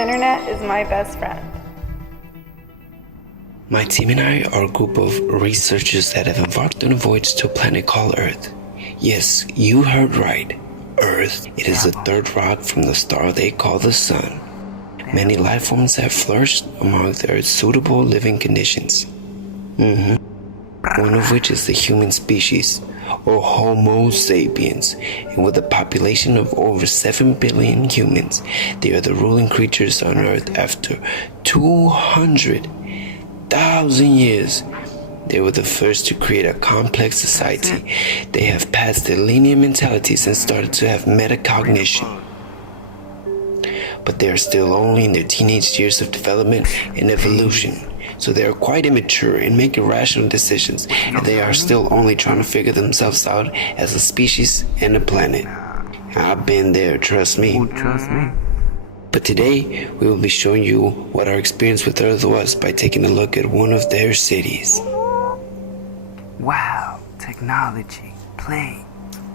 Internet is my best friend. My team and I are a group of researchers that have embarked on a voyage to a planet called Earth. Yes, you heard right. Earth. It is the third rock from the star they call the Sun. Many life forms have flourished among the Earth's suitable living conditions. One of which is the human species, or Homo sapiens, and with a population of over 7 billion humans, they are the ruling creatures on Earth after 200,000 years. They were the first to create a complex society. They have passed their linear mentalities and started to have metacognition. But they are still only in their teenage years of development and evolution. So they are quite immature and make irrational decisions, and they are still only trying to figure themselves out as a species and a planet. I've been there, trust me. But today, we will be showing you what our experience with Earth was by taking a look at one of their cities. Wow, technology, planes,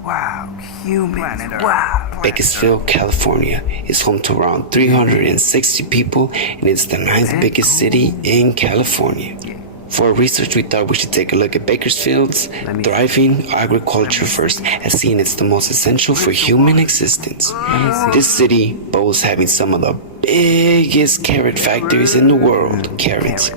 wow, humans, wow. Bakersfield, California is home to around 360 people, and it's the 9th biggest city in California. For our research, we thought we should take a look at Bakersfield's thriving agriculture first, as seen it's the most essential for human existence. This city boasts having some of the biggest carrot factories in the world, carrots.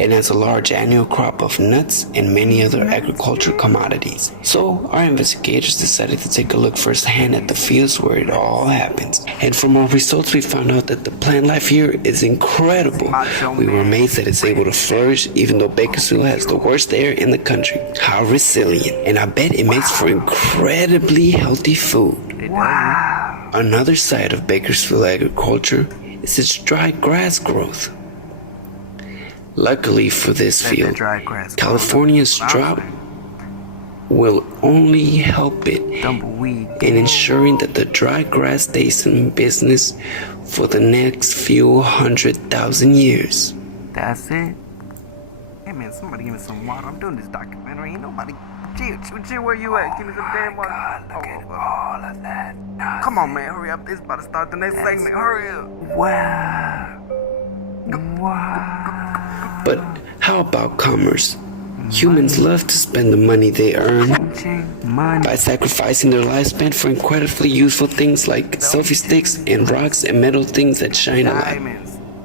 And has a large annual crop of nuts and many other agricultural commodities. So our investigators decided to take a look firsthand at the fields where it all happens. And from our results, we found out that the plant life here is incredible. We were amazed that it's able to flourish even though Bakersfield has the worst air in the country. How resilient. And I bet it makes for incredibly healthy food. Wow. Another side of Bakersfield agriculture is its dry grass growth. Luckily for this field, California's drought will only help it in ensuring that the dry grass stays in business for the next few 100,000 years. That's it. Hey man, somebody give me some water. I'm doing this documentary. Ain't nobody. Chill, where you at? Give me some damn water. God, look at all of that. Come on, man, hurry up. It's about to start the next segment. Hurry up. Wow. But how about commerce? Humans love to spend the money they earn by sacrificing their lifespan for incredibly useful things like selfie sticks and rocks and metal things that shine a light.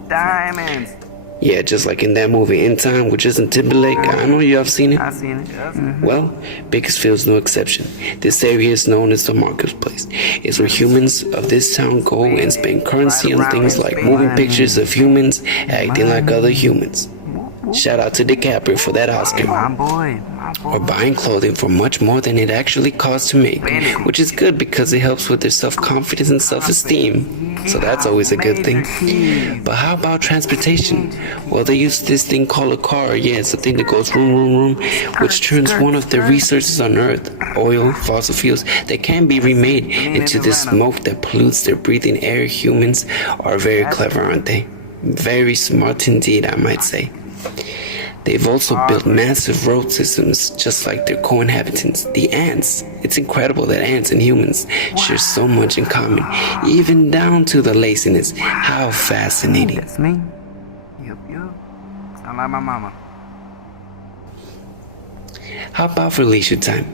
Diamonds. Yeah, just like in that movie In Time with Justin Timberlake. I know you have seen it. I've seen it. Well, Bakersfield's no exception. This area is known as the marketplace. It's where humans of this town go and spend currency on things like moving pictures of humans acting like other humans. Shout out to DiCaprio for that Oscar. My boy. Or buying clothing for much more than it actually costs to make, which is good because it helps with their self-confidence and self-esteem. So that's always a good thing. But how about transportation? Well, they use this thing called a car. Yeah, it's a thing that goes vroom, vroom, vroom, which turns one of the resources on Earth, oil, fossil fuels, that can be remade into this smoke that pollutes their breathing air. Humans are very clever, aren't they? Very smart indeed, I might say. They've also built massive road systems just like their co-inhabitants, the ants. It's incredible that ants and humans share so much in common, even down to the laziness. How fascinating. That's me. Yup. Sound like my mama. How about for leisure time?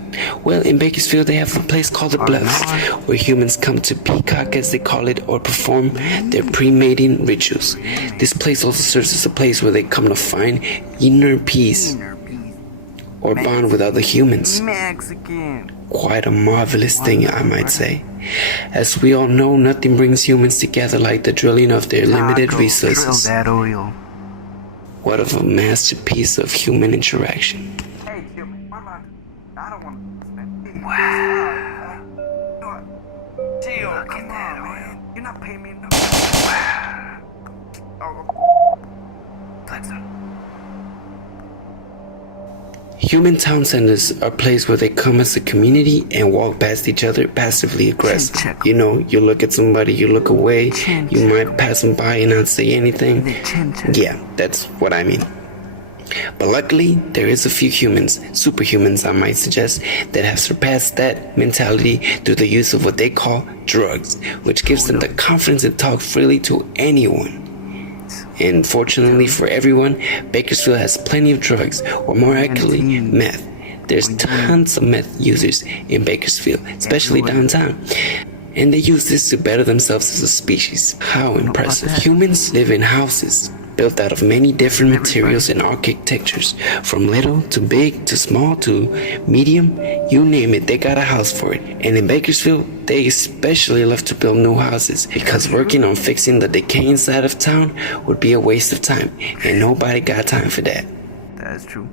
Well, in Bakersfield, they have a place called the Bluffs, where humans come to peacock, as they call it, or perform their pre-mating rituals. This place also serves as a place where they come to find inner peace or bond with other humans. Mexican. Quite a marvelous thing, I might say. As we all know, nothing brings humans together like the drilling of their limited resources. Drill that oil. What of a masterpiece of human interaction. Wow. Chill. Look at that, man. You're not paying me enough. Wow. Human town centers are places where they come as a community and walk past each other passively aggressive. You know, you look at somebody, you look away, you might pass them by and not say anything. Yeah, that's what I mean. But luckily, there is a few humans, superhumans I might suggest, that have surpassed that mentality through the use of what they call drugs, which gives them the confidence to talk freely to anyone. And fortunately for everyone, Bakersfield has plenty of drugs, or more accurately, meth. There's tons of meth users in Bakersfield, especially downtown. And they use this to better themselves as a species. How impressive. Humans live in houses built out of many different materials and architectures, from little to big to small to medium, you name it, they got a house for it. And in Bakersfield, they especially love to build new houses because working on fixing the decaying side of town would be a waste of time, and nobody got time for that. That's true.